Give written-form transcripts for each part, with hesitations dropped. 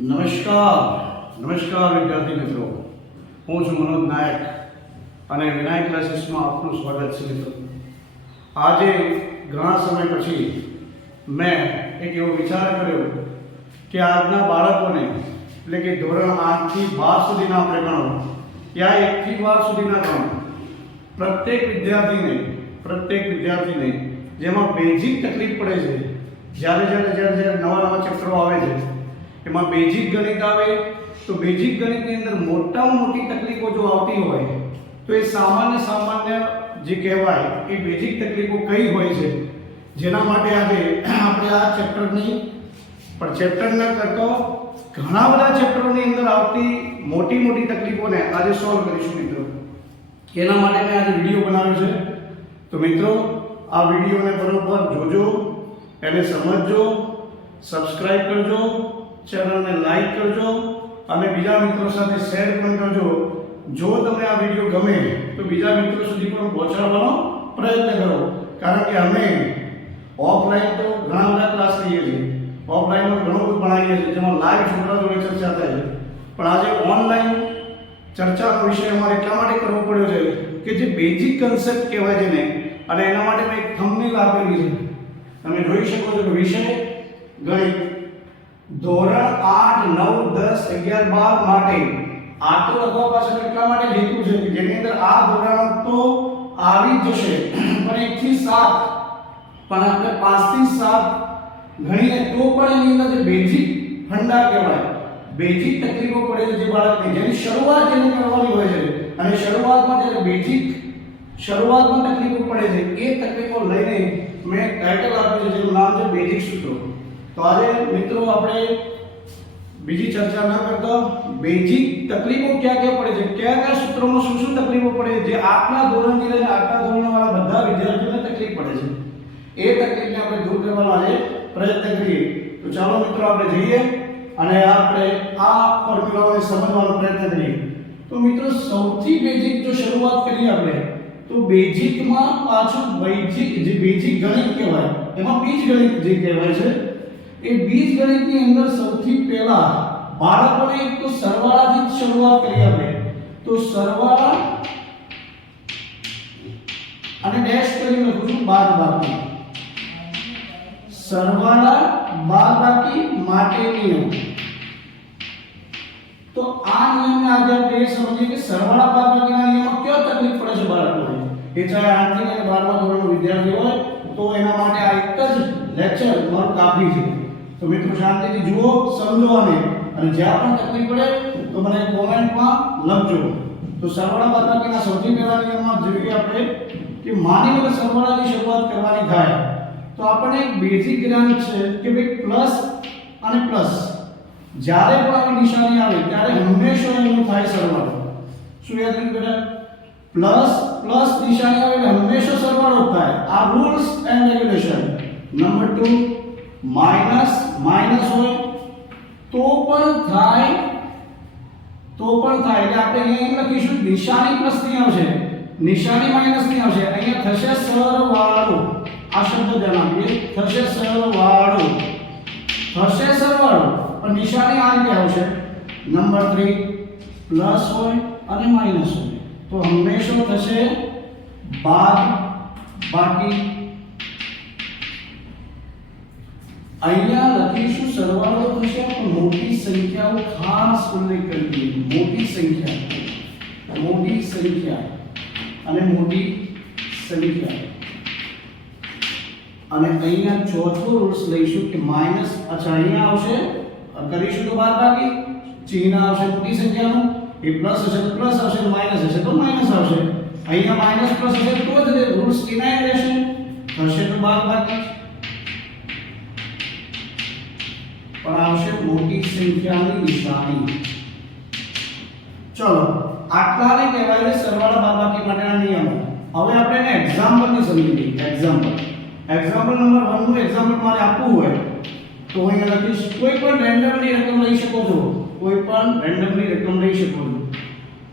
નમસ્કાર વિદ્યાર્થી મિત્રો, હું છું મનોજ નાયક અને વિનાયક ક્લાસીસમાં આપનું સ્વાગત છે મિત્રો. આજે ઘણા સમય પછી મેં એક એવો વિચાર કર્યો કે આજના બાળકોને એટલે કે ધોરણ 8 થી 12 સુધીના આપણે ગણો યા 1 થી 12 સુધીના ગણો પ્રત્યેક વિદ્યાર્થીને જેમાં બેઝિક તકલીફ પડે છે, જ્યારે નવા ચેપ્ટરો આવે છે એમાં બેઝિક ગણિત આવે તો બેઝિક ગણિતની અંદર મોટામાં મોટી તકલીફો જો આવતી હોય તો એ સામાન્ય જે કહેવાય એ બેઝિક તકલીફો કઈ હોય છે, જેના માટે આજે આપણે આ ચેપ્ટરની પણ ચેપ્ટર ન કરતો ઘણા બધા ચેપ્ટરોની અંદર આવતી મોટી તકલીફોને આજે સોલ્વ કરીશું મિત્રો. એના માટે મેં આજે વિડીયો બનાવ્યો છે. તો મિત્રો, આ વિડીયોને બરોબર જોજો, એને સમજજો, સબસ્ક્રાઇબ કરજો, ચેનલને લાઈક કરજો અને બીજા મિત્રો સાથે શેર પણ કરજો. જો તમને આ વિડીયો ગમે તો બીજા મિત્રો સુધી પણ પહોંચાડવાનો પ્રયત્ન કરો, કારણ કે અમે ઓફલાઈન તો ઘણા બધા ક્લાસ લઈએ છીએ, ઓફલાઈનમાં ઘણું બધું ભણાવીએ છીએ, જેમાં લાઈવ છોકરા જોડે ચર્ચા થાય છે. પણ આજે ઓનલાઈન ચર્ચાનો વિષય અમારે એટલા માટે કરવો પડ્યો છે કે જે બેઝિક કન્સેપ્ટ કહેવાય છે ને, અને એના માટે મેં એક થંબનેલ આપેલી છે, તમે જોઈ શકો છો કે વિષય ગણિત ધોરણ 8, 9, 10, 11, 12 માટે આટલું લખવા પાછળ એટલા માટે હેતુ છે કે જેની અંદર આ ધોરણ તો આવી જ જશે, પણ 1 થી 7 પણ આપણે 5 થી 7 ગણીએ તો પણ એની અંદર જે બેઝિક ફંડા કહેવાય, બેઝિક તકલીફો પડે છે જે બાળકને, જેની શરૂઆત જેને કરવાની હોય છે, અને શરૂઆતમાં જ્યારે શરૂઆતમાં તકલીફો પડે છે એ તકલીફો લઈને મેં ટાઇટલ આપ્યું છે જેનું નામ છે બેઝિક સૂત્રો. તો આજે મિત્રો આપણે બીજી ચર્ચા ન કરતા બેઝિક તકલીફો ક્યાં પડે છે, કયા સૂત્રોમાં શું તકલીફો પડે છે, જે આટલા ધોરણથી લઈને આટલા ધોરણવાળા બધા વિદ્યાર્થીઓને તકલીફ પડે છે, એ તકલીફને આપણે દૂર કરવાનો આજે પ્રયત્ન કરીએ. તો ચાલો મિત્રો આપણે જઈએ અને આપણે આ ફોર્મ્યુલાઓને સમજવાનો પ્રયત્ન કરીએ. તો મિત્રો સૌથી બેઝિક જો શરૂઆત કરીએ આપણે તો બેઝિકમાં પાછું જે બેઝિક ગણિત કહેવાય એમાં બીજગણિત જે કહેવાય છે, એ બીજગણિતની અંદર સૌથી પહેલા બાળકોને એક તો સરવાળાથી જ શરૂઆત કરીએ આપણે. તો સરવાળા અને ડેશ કરીને લખું છું બાદબાકી. સરવાળા બાદબાકી માટે નિયમ. તો આ નિયમને આજે આપણે સમજીએ કે સરવાળા બાદબાકીના નિયમમાં કયો તકલીફ પડે છે બાળકોને, એ ચાહે 8 થી 12મા ધોરણનો વિદ્યાર્થી હોય તો એના માટે આ એક જ લેક્ચર મારું કાફી છે. તો મિત્રો શાંતિથી જુઓ, સમજો અને જ્યાં પણ તકલીફ પડે તો મને કોમેન્ટમાં લખજો. તો સરવાળા બાદબાકીના સૌથી પહેલા નિયમમાં જોઈએ આપણે કે માની લો કે સરવાળાની શરૂઆત કરવાની થાય તો આપણને એક બેઝિક જ્ઞાન છે કે ભાઈ પ્લસ અને પ્લસ જ્યારે પણ આવી નિશાની આવે ત્યારે હંમેશા એનું થાય સરવાળો. શું યાદ રાખજો બેટા? પ્લસ નિશાની આવે એટલે હંમેશા સરવાળો થાય. આ rules and regulation. Number 2 minus હોય તો પણ થાય એટલે આપણે અહીંયા એમ લખીશું નિશાની પ્લસ ની આવશે, નિશાની માઈનસ ની આવશે, અહીંયા થશે સરવાળો. આ શબ્દ ધ્યાન આપીએ, થશે સરવાળો પણ નિશાની આ રીતે આવશે. નંબર 3 પ્લસ હોય અને માઈનસ હોય તો હંમેશા થશે બાદબાકી. અહીંયા લખીશું સરવાળો થશે પણ મોટી સંખ્યાઓ ખાસ ઉલ્લેખ કરી, મોટી સંખ્યા અને મોટી સંખ્યા. અને અહીંયા ચોથો રૂલ્સ લઈશું કે માઈનસ, અચ્છા અહીંયા આવશે કરીશું તો બાદબાકી, ચિહ્ન આવશે મોટી સંખ્યાનું, એ પ્લસ હશે તો પ્લસ આવશે, માઈનસ હશે તો માઈનસ આવશે. અહીંયા માઈનસ પ્લસ હશે તો જ રૂલ્સ ઇનાય રહેશે, થશે તો બાદબાકી પણ આવશે મોટી સંખ્યાની નિશાની. ચલો, આટલાને કહેવાય સરવાળા બાદબાકી માટેના નિયમો. હવે આપણે એને એક્ઝામ્પલથી સમજી લઈએ. એક્ઝામ્પલ નંબર 1 નું એક્ઝામ્પલ મારે આપવું હોય તો અહીંયા લખીશ કોઈ પણ રેન્ડમલી રકમ લઈ શકો છો,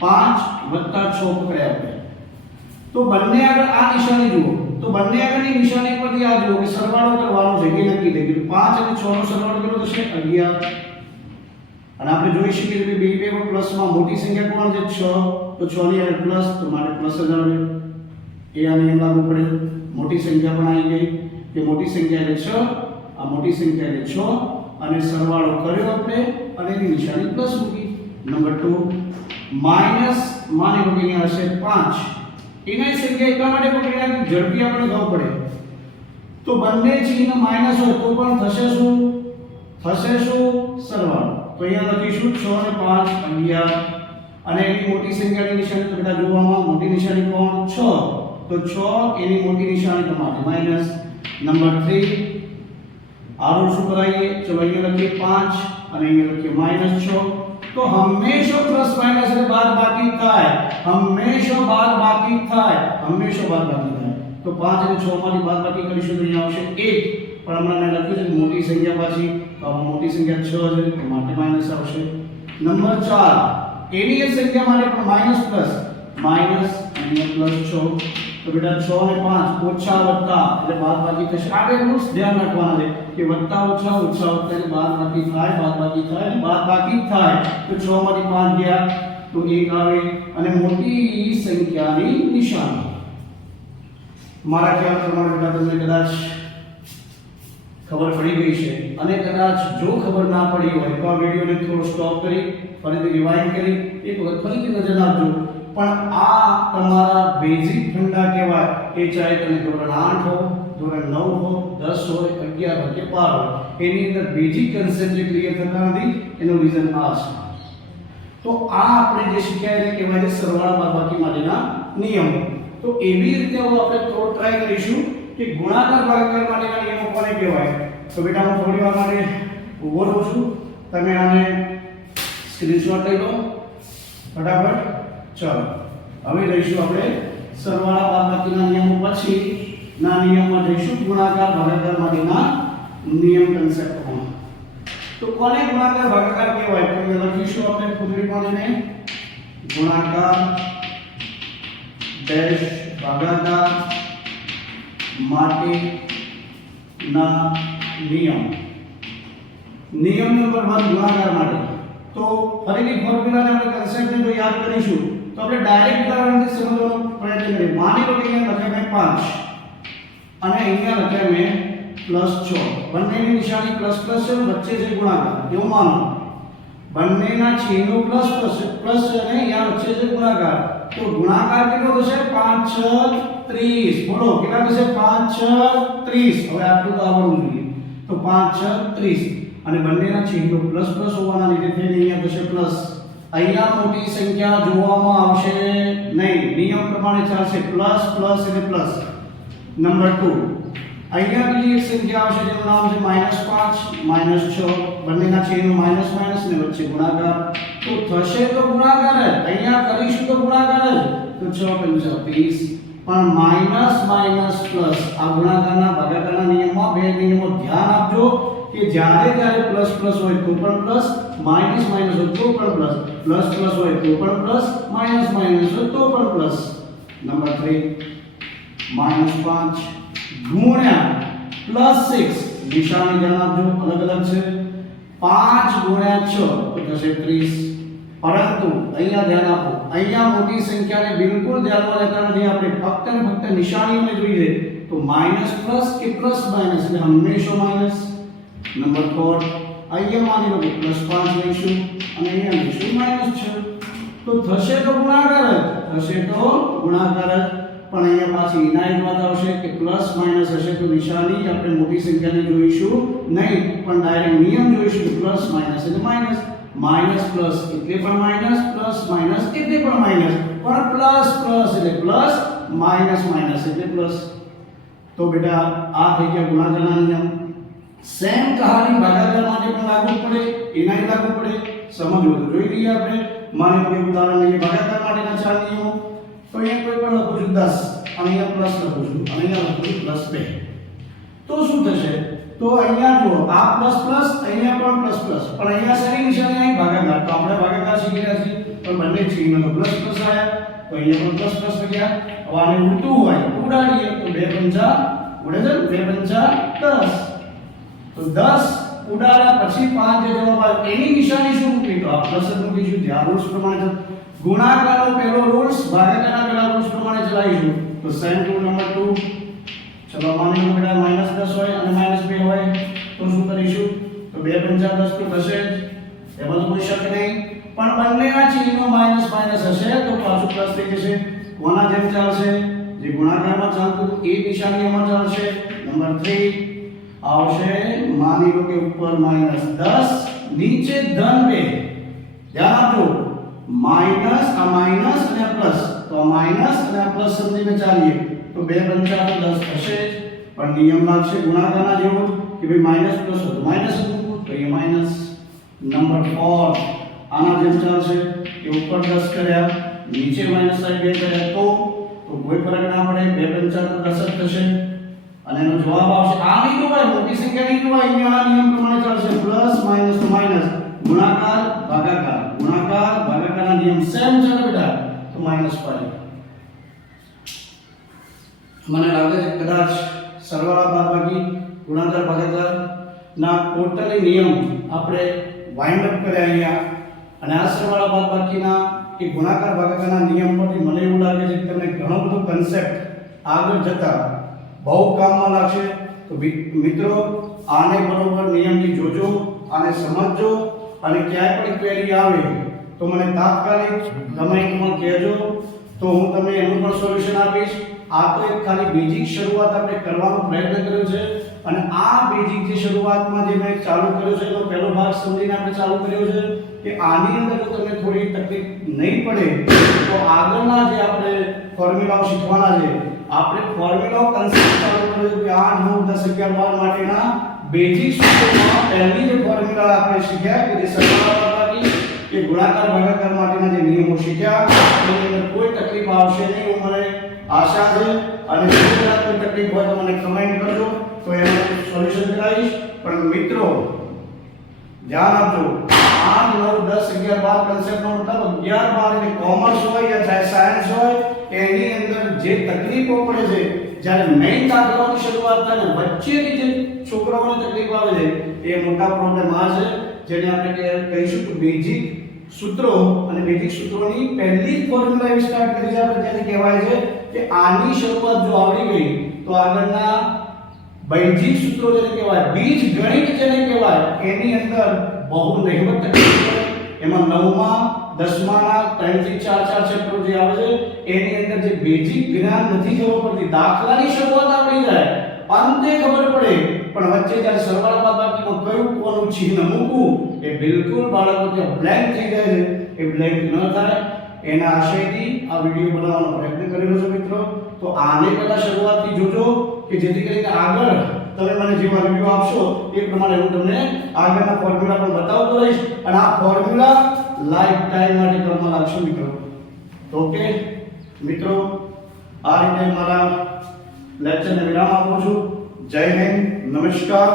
5 + 6 પકડ્યા આપણે. તો બંને આગળ આ નિશાની જુઓ, તો બંને આગળની નિશાની પરથી આ જુઓ કે સરવાળો કરવાનો છે કે નક્કી થઈ ગયું. 5 અને 6 નો સરવાળો કેટલો થશે? 11. અને આપણે જોઈ શકીએ કે બે બે પ્લસમાં મોટી સંખ્યા કોણ છે 6, તો 6 ની આગળ પ્લસ, તો મારે પ્લસ જ આવે. એ આ નિયમ લાગુ પડે. મોટી સંખ્યા પણ આવી ગઈ કે મોટી સંખ્યા એટલે 6, આ મોટી સંખ્યા એટલે 6 અને સરવાળો કર્યો આપણે અને એની નિશાની પ્લસ મૂકી. નંબર 2 માઈનસ માની લો કે અહીંયા હશે 5, એની સંખ્યા એટલા માટે પકડી રાખી ઝડપી આપણે ગણવું પડે. તો બંને ચિહ્ન માઈનસ હોય તો પણ થશે શું? થશે શું? સરવાળો. તો અહીંયા લખીશું 6 અને 5 11 અને એની મોટી સંખ્યાની નિશાની તો બેટા જોવામાં મોટી નિશાની કોણ? 6, તો 6 એની મોટી નિશાની તમારી માઈનસ. નંબર 3 આરો શું કરાઈએ? ચલો અહીંયા લખીએ 5 અને અહીંયા લખીએ -6. તો હંમેશા પ્લસ માઈનસ એટલે બાદબાકી થાય. હંમેશા બાદબાકી થાય. હંમેશા બાદબાકી થાય. તો 5 અને 6 માંથી બાદબાકી કરીશું તો અહીંયા આવશે 1. પણ હમણાં મેં લખ્યું છે મોટી સંખ્યા પાછી, તો આ મોટી સંખ્યા 6 છે તો માટે માઈનસ આવશે. નંબર 4 એની જ સંખ્યા માટે પણ માઈનસ પ્લસ માઈનસ અને પ્લસ 6. તો બેટા 6 અને 5 ઓછા વત્તા એટલે બાદબાકી થશે. આ બે રૂલ્સ ધ્યાન રાખવાના છે કે વત્તા ઓછા ઓછા વત્તા એટલે બાદબાકી થાય, બાદબાકી થાય અને બાદબાકી થાય. તો 6 માંથી 5 ગયા તો 1 આવે અને મોટી સંખ્યાની નિશાની. મારા ખ્યાલ પ્રમાણે બેટા તમને કદાચ ખબર પડી ગઈ છે અને કદાચ જો ખબર ના પડી હોય તો આ વિડિયોને થોડો સ્ટોપ કરી ફરીથી રિવાઇન્ડ કરી એક વખત ફરીથી નજર નાખજો. પણ આ તમારા બેઝિક ફંડા કહેવાય. એ ચાહે તમે ધોરણ 8 હો, ધોરણ 9 હો, 10 હોય, 11 હોય કે 12 હોય, એની અંદર બેઝિક કન્સેપ્ટ જે ક્લિયર થતા નથી એનું રીઝન આ છે. તો આ આપણે જે શીખ્યા એને કહેવાય છે સરવાળા બાદબાકી માટેના નિયમો. તો એવી રીતે હવે આપણે થોડો ટ્રાય કરીશું કે ગુણાકાર ભાગાકાર માટેના નિયમો કોને કહેવાય. તો બેટા હું થોડી વાર માટે ઊભો રહું છું, તમે આને સ્ક્રીનશોટ લઈ લો ફટાફટ. ચાલો હવે લઈશું આપણે સરવાળા બાદબાકીના નિયમો પછી ના નિયમમાં જઈશું ગુણાકાર ભાગાકાર માટેના નિયમ કન્સેપ્ટમાં. તો કોને ગુણાકાર ભાગાકાર કહેવાય? તો લખીશું આપણે ફૂલડી પાણીને ગુણાકાર ડેશ ભાગાકાર માટેના નિયમ. નિયમ નંબર 1 ગુણાકાર માટે. તો ફરીથી ફોર્મ્યુલાને આપણે કન્સેપ્ટને જો યાદ કરીશું તો આપણે ડાયરેક્ટ ઉદાહરણથી સમજવાનો પ્રયત્ન કરીએ. માની લો કે અહીંયા લખ્યા મેં 5 અને અહીંયા લખ્યા મેં +6. બંનેની નિશાની પ્લસ પ્લસ છે, વચ્ચે છે ગુણાકાર એવું માનો. બંનેના ચિહ્નો પ્લસ પ્લસ પ્લસ છે અને અહીંયા વચ્ચે છે ગુણાકાર. તો ગુણાકાર કેટલો થશે? 5 6 30. બોલો કેટલા થશે? 5 6 30. હવે આટલું તો આવડવું જોઈએ. તો 5 6 30 અને બંનેના ચિહ્નો પ્લસ પ્લસ હોવાના લીધે થઈને અહીંયા થશે પ્લસ. અહીંયા મોટી સંખ્યા જોવામાં આવશે નહીં. નિયમ પ્રમાણે ચાલશે પ્લસ પ્લસ એટલે પ્લસ. નંબર 2 અહીંયા બીજી એક સંખ્યા આવશે જેનું નામ છે -5 -6. બંનેના ચિહ્નો માઈનસ માઈનસ ને વચ્ચે ગુણાકાર. તો થશે તો ગુણાકાર જ. અહીંયા કરીશું તો ગુણાકાર જ. તો 6 × 30. પણ માઈનસ માઈનસ પ્લસ આ ગુણાકારના ભાગાકારના નિયમમાં બે નિયમો ધ્યાન આપજો કે જ્યારે જ્યારે પ્લસ પ્લસ હોય તો પણ પ્લસ, માઈનસ માઈનસ હોય તો પણ પ્લસ, પ્લસ પ્લસ હોય તો પણ પ્લસ, માઈનસ માઈનસ હોય તો પણ પ્લસ. નંબર 3 -5 ગુણ્યા +6 નિશાની ધ્યાન આપજો અલગ અલગ છે. 5 ગુણ્યા 6 તો થશે 30. પરંતુ અહીંયા ધ્યાન આપો, અહીંયા મોટી સંખ્યાને બિલકુલ ધ્યાનમાં લેતા નથી આપણે. ફક્ત ને ફક્ત નિશાનીઓને જોઈએ તો માઈનસ પ્લસ કે પ્લસ માઈનસ એટલે હંમેશા માઈનસ. નંબર 4 અહીંયા માની લો કે +5 લઈશું અને અહીંયા લઈશું -6. તો થશે તો ગુણાકાર જ. થશે તો ગુણાકાર જ. પણ અહીંયા પાછી ઇનાયત વાત આવશે કે પ્લસ માઈનસ હશે તો નિશાની આપણે મોટી સંખ્યાને જોઈશું નહીં, પણ ડાયરેક્ટ નિયમ જોઈશું કે પ્લસ માઈનસ એટલે માઈનસ, માઈનસ પ્લસ એટલે પણ માઈનસ, પ્લસ માઈનસ એટલે પણ માઈનસ, પણ પ્લસ પ્લસ એટલે પ્લસ, માઈનસ માઈનસ એટલે પ્લસ. તો બેટા આ થઈ ગયા ગુણાકારના નિયમ. સેમ કહાની ભાગાકાર માટે પણ લાગુ પડે, ઇનાયત લાગુ પડે. સમજવું તો જોઈ લઈએ આપણે. માની લો કે ઉદાહરણ લઈએ ભાગાકાર માટેના 4 નિયમો. તો અહીંયા કોઈ પણ લખું છું 10 અને અહીંયા પ્લસ લખું છું અને અહીંયા લખું છું +2. તો શું થશે? તો અહીંયા જુઓ આ પ્લસ પ્લસ, અહીંયા પણ પ્લસ પ્લસ, પણ અહીંયા શેની નિશાની આવી? ભાગાકાર. તો આપણે ભાગાકાર શીખી રહ્યા છીએ પણ બંને ચિહ્નો તો પ્લસ પ્લસ આવ્યા તો અહીંયા પણ પ્લસ પ્લસ લખ્યા. હવે આને ઉલટું હોય ઉડાડીએ તો 2 પંચા ઉડે છે, 2 પંચા 10. તો 10 ઉડાડ્યા પછી 5 જે જવાબ આવે એની નિશાની શું મૂકવી? સાદા મૂકીશું જ્યાં રૂલ્સ પ્રમાણે ગુણાકારનો પહેલો રૂલ્સ ભાગાકારના પહેલા રૂલ્સ પ્રમાણે ચલાવીશું તો sin 2 નંબર 2 ચલો માની લો બેટા -10 હોય અને -2 હોય તો શું કરીશું તો 2 × 10 તો થશે જ એમાં તો કોઈ શક નહીં પણ બંનેના ચિહ્નો માઈનસ માઈનસ હશે તો પાછું પ્લસ થઈ જશે કોના જેમ ચાલશે જે ગુણાકારમાં ચાલતું એ દિશાની એમાં ચાલશે નંબર 3 આવશે માની લો કે ઉપર -10 નીચે ધન 2 ધ્યાન આપજો માઈનસ આ માઈનસ અને આ પ્લસ તો આ માઈનસ અને આ પ્લસ સમજીને ચાલીએ તો 2 × 10 થશે જ પણ નિયમ લાગશે ગુણાકારના જેવો કે ભાઈ માઈનસ પ્લસ તો માઈનસ મૂકવું તો એ માઈનસ નંબર 4 આના જેમ ચાલશે કે ઉપર 10 કર્યા નીચે -2 કર્યા તો કોઈ ફરક ના પડે 2 × 10 જ થશે અને એનો જવાબ આવશે આ નહીં જોવાય મોટી સંખ્યા નહીં જોવાય અહીંયા નિયમ પ્રમાણે ચાલશે પ્લસ માઈનસ તો માઈનસ ગુણાકાર ભાગાકારના નિયમ સેમ છે ને બેટા તો -5 મને લાગે છે કદાચ સરવાળા બાદબાકી ગુણાકાર ભાગાકાર ના ટોટલી નિયમ આપણે વાઇન્ડ અપ કર્યા અહીંયા અને આ સરવાળા બાદબાકીના કે ગુણાકાર ભાગાકારના નિયમ પરથી મને એવું લાગે છે કે તમને ઘણો બધો કન્સેપ્ટ આગળ જતા બહુ કામમાં લાગશે તો મિત્રો આને બરોબર નિયમથી જોજો આને સમજજો અને ક્યાંય પણ ક્વેરી આવે તો મને તાત્કાલિક કમેન્ટમાં કહેજો તો હું તમને એનું પણ સોલ્યુશન આપીશ આ તો એક ખાલી બેઝિક શરૂઆત આપણે કરવાનો પ્રયત્ન કર્યો છે અને આ બેઝિક જે શરૂઆતમાં જે મેં ચાલુ કર્યો છે એનો પહેલો ભાગ સમજીને આપણે ચાલુ કર્યો છે કે આની અંદર જો તમને થોડી તકલીફ નહીં પડે તો આગળના જે આપણે ફોર્મ્યુલાઓ શીખવાના છે આપણે ફોર્મ્યુલાઓ કન્સેપ્ટ ચાલુ કર્યો કે 8 9 10 11 12 માટેના બેઝિક સૂત્રોમાં પહેલી જે ફોર્મ્યુલા આપણે શીખ્યા કે જે સરવાળા બાદબાકી કે ગુણાકાર ભાગાકાર માટેના જે નિયમો શીખ્યા એની અંદર કોઈ તકલીફ આવશે નહીં એવું મને આશા છે અને જો કોઈ તકલીફ હોય તો મને કમેન્ટ કરજો તો એનું સોલ્યુશન કરાવીશ પણ મિત્રો ધ્યાન આપજો 8 9 10 11 12 કન્સેપ્ટનો મતલબ 11 12 એટલે કોમર્સ હોય યા ચાહે સાયન્સ હોય એની અંદર જે તકલીફો પડે છે જ્યારે મેઇન દાખલાઓની શરૂઆત થાય ને વચ્ચેની જે છોકરાઓને તકલીફ આવે છે એ મોટા પ્રોબ્લેમ આ છે જેને આપણે કહીશું કે બેઝિક સૂત્રો અને બેઝિક સૂત્રોની પહેલી ફોર્મ્યુલા એવી સ્ટાર્ટ કરી છે આપણે જેને કહેવાય છે કે આની શરૂઆત જો આવડી ગઈ તો આગળના બેઝિક સૂત્રો જેને કહેવાય બીજ ગણિત જેને કહેવાય એની અંદર બહુ નહિવત તકલીફ પડે એમાં 9માં 10માના 3 થી 4 ચેપ્ટર જે આવે છે એની અંદર જે બેઝિક જ્ઞાન નથી ખબર પડતી દાખલાની શરૂઆત આવડી જાય અંતે ખબર પડે પણ વચ્ચે જ્યારે સરવાળા બાદબાકીમાં કયું કોનું ચિહ્ન મૂકવું એ બિલકુલ બાળકો ત્યાં બ્લેન્ક થઈ જાય છે એ બ્લેન્ક ન થાય એના આશયથી આ વિડિયો બનાવવાનો પ્રયત્ન કરેલો છે મિત્રો તો આને પહેલા શરૂઆતથી જોજો કે જેથી કરીને આગળ તમે મને જેવા વિડિયો આપશો એ પ્રમાણે હું તમને આગળના ફોર્મ્યુલા પણ બતાવતો રહીશ અને આ ફોર્મ્યુલા લાઈફ ટાઈમ માટે કામમાં લાગશે મિત્રો ઓકે મિત્રો આ રીતે મારા લેક્ચરને વિરામ આપું છું જય હિન્દ નમસ્કાર